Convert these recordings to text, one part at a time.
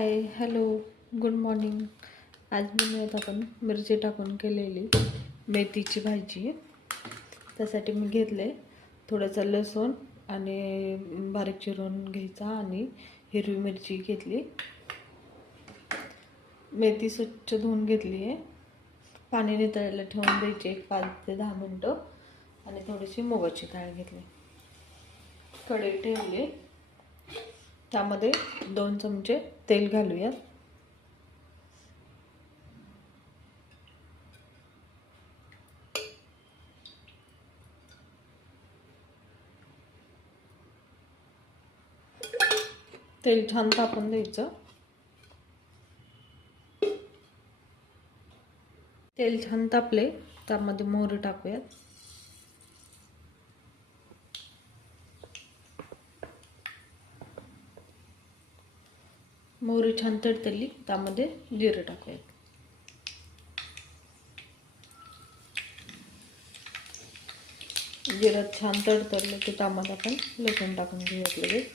Hi hello good morning. आज आपण मिरची टाकून केलेली मेथीची भाजी. त्यासाठी मी घेतले थोडंसं लसूण आणि बारीक चिरून घ्यायचा आणि हिरवी मिरची घेतली. मेथी स्वच्छ धुवून घेतली आहे. पाणी नितळायला ठेवून द्यायचे 5 ते 10 मिनटं. आणि थोडीशी मुगाची डाळ घेतली. कढई ठेवली. त्यामध्ये 2 चमचे तेल घालूया. तेल छान तापून द्यायचं. तेल छान तापले त्यामध्ये मोहरी टाकूयात. मोहरी छान तडतडली त्यामध्ये जिरे टाकूयात. जिरं छान तडतडलं की त्यामध्ये आपण लसूण टाकून घेऊयात. लगेच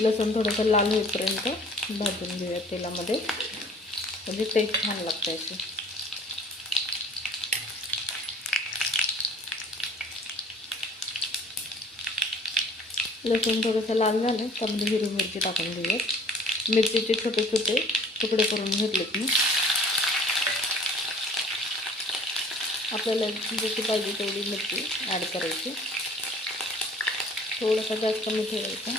लसूण थोडंसं लाल होईपर्यंत भाजून घेऊयात तेलामध्ये, म्हणजे टेस्ट छान लागते याची. लसूण थोडंसं लाल झालं त्यामध्ये हिरवी मिरची टाकून घेऊयात. मिरचीचे छोटे छोटे तुकडे करून घेतलेत मी. आपल्याला जशी पाहिजे तेवढी मिरची ॲड करायची. थोडंसं गॅस कमी ठेवायचा.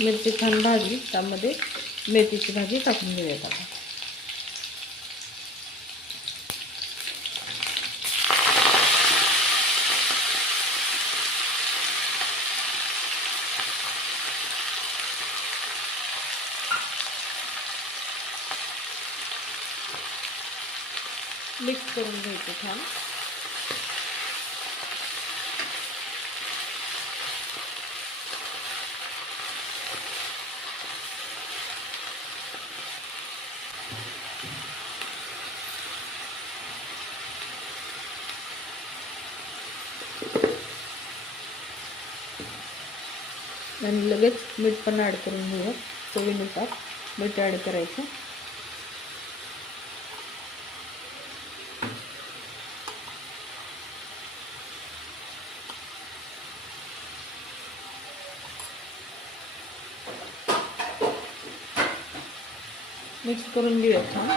मिरची छान भाजली त्यामध्ये मेथीची भाजी टाकून घेऊयात आपण. मिक्स करून घ्यायचं छान. आणि लगेच मीठ पण ॲड करून घेऊया. चवीनुसार मीठ ॲड करायचं. मिक्स करून घेऊया छान.